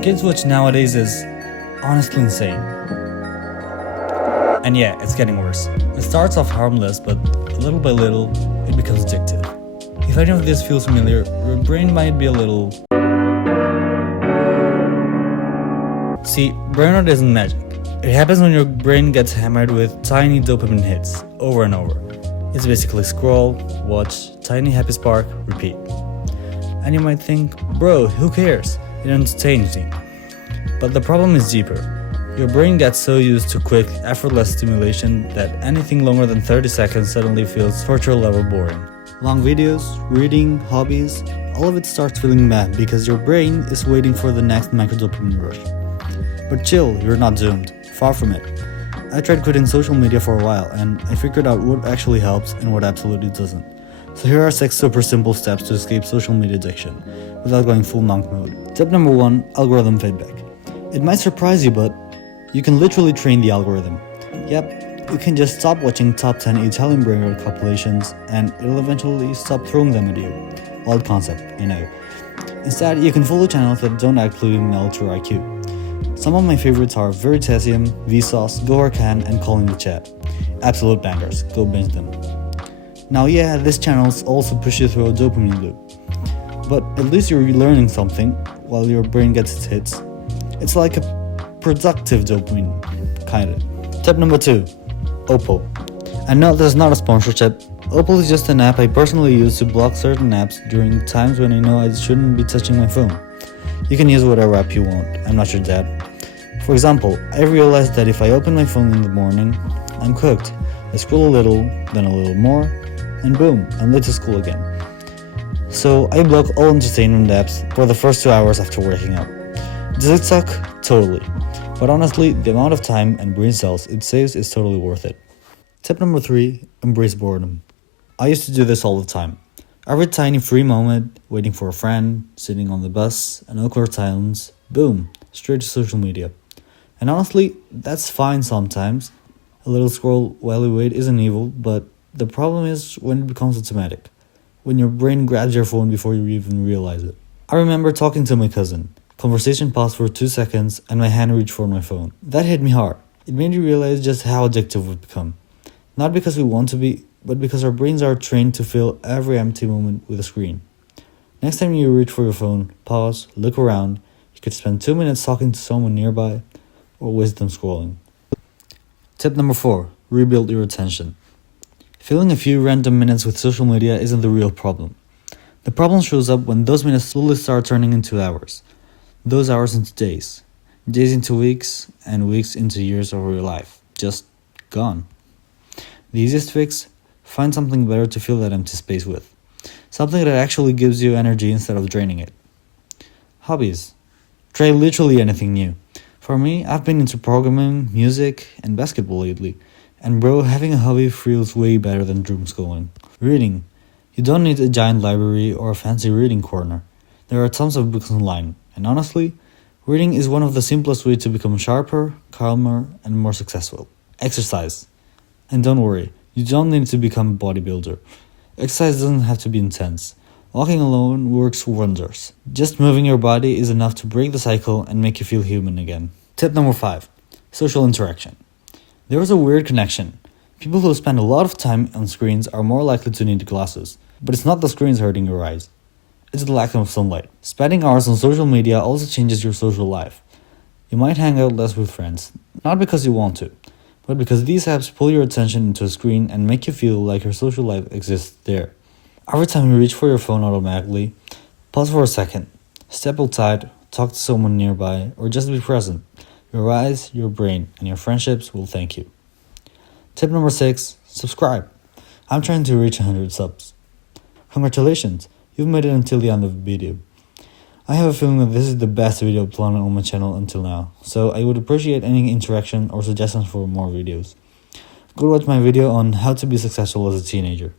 What kids watch nowadays is honestly insane. And yeah, it's getting worse. It starts off harmless, but little by little, it becomes addictive. If any of this feels familiar, your brain might be a little... See, burnout isn't magic. It happens when your brain gets hammered with tiny dopamine hits, over and over. It's basically scroll, watch, tiny happy spark, repeat. And you might think, bro, who cares? It entertains me. But the problem is deeper. Your brain gets so used to quick, effortless stimulation that anything longer than 30 seconds suddenly feels torture level boring. Long videos, reading, hobbies, all of it starts feeling mad because your brain is waiting for the next microdopamine rush. But chill, you're not doomed. Far from it. I tried quitting social media for a while and I figured out what actually helps and what absolutely doesn't. So here are 6 super simple steps to escape social media addiction without going full monk mode. Tip number 1, algorithm feedback. It might surprise you, but you can literally train the algorithm. Yep, you can just stop watching top 10 Italian brain compilations and it'll eventually stop throwing them at you. Wild concept, I know. Instead, you can follow channels that don't actually melt your IQ. Some of my favorites are Veritasium, Vsauce, GoHarCan, and Calling the Chat. Absolute bangers, go binge them. Now yeah, these channels also push you through a dopamine loop. But at least you're learning something while your brain gets its hits. It's like a productive dopamine, kinda. Tip number 2, Opal. And no, this is not a sponsorship. Opal is just an app I personally use to block certain apps during times when I know I shouldn't be touching my phone. You can use whatever app you want, I'm not your dad. For example, I realized that if I open my phone in the morning, I'm cooked. I scroll a little, then a little more, and boom, I'm late to school again. So I block all entertainment apps for the first 2 hours after waking up. Does it suck? Totally. But honestly, the amount of time and brain cells it saves is totally worth it. Tip number 3, embrace boredom. I used to do this all the time. Every tiny free moment, waiting for a friend, sitting on the bus, an awkward silence, boom, straight to social media. And honestly, that's fine sometimes. A little scroll while you wait isn't evil, but the problem is when it becomes automatic. When your brain grabs your phone before you even realize it. I remember talking to my cousin. Conversation paused for 2 seconds and my hand reached for my phone. That hit me hard. It made me realize just how addictive we've become. Not because we want to be, but because our brains are trained to fill every empty moment with a screen. Next time you reach for your phone, pause, look around. You could spend 2 minutes talking to someone nearby or waste them scrolling. Tip number 4, rebuild your attention. Filling a few random minutes with social media isn't the real problem. The problem shows up when those minutes slowly start turning into hours. Those hours into days. Days into weeks, and weeks into years of your life. Just gone. The easiest fix? Find something better to fill that empty space with. Something that actually gives you energy instead of draining it. Hobbies. Try literally anything new. For me, I've been into programming, music, and basketball lately. And bro, having a hobby feels way better than doom scrolling. Reading. You don't need a giant library or a fancy reading corner. There are tons of books online. And honestly, reading is one of the simplest ways to become sharper, calmer, and more successful. Exercise. And don't worry, you don't need to become a bodybuilder. Exercise doesn't have to be intense. Walking alone works wonders. Just moving your body is enough to break the cycle and make you feel human again. Tip number 5, social interaction. There is a weird connection. People who spend a lot of time on screens are more likely to need glasses. But it's not the screens hurting your eyes. It's the lack of sunlight. Spending hours on social media also changes your social life. You might hang out less with friends, not because you want to, but because these apps pull your attention into a screen and make you feel like your social life exists there. Every time you reach for your phone automatically, pause for a second, step outside, talk to someone nearby, or just be present. Your eyes, your brain, and your friendships will thank you. Tip number 6, subscribe. I'm trying to reach 100 subs. Congratulations, you've made it until the end of the video. I have a feeling that this is the best video uploaded on my channel until now, so I would appreciate any interaction or suggestions for more videos. Go watch my video on how to be successful as a teenager.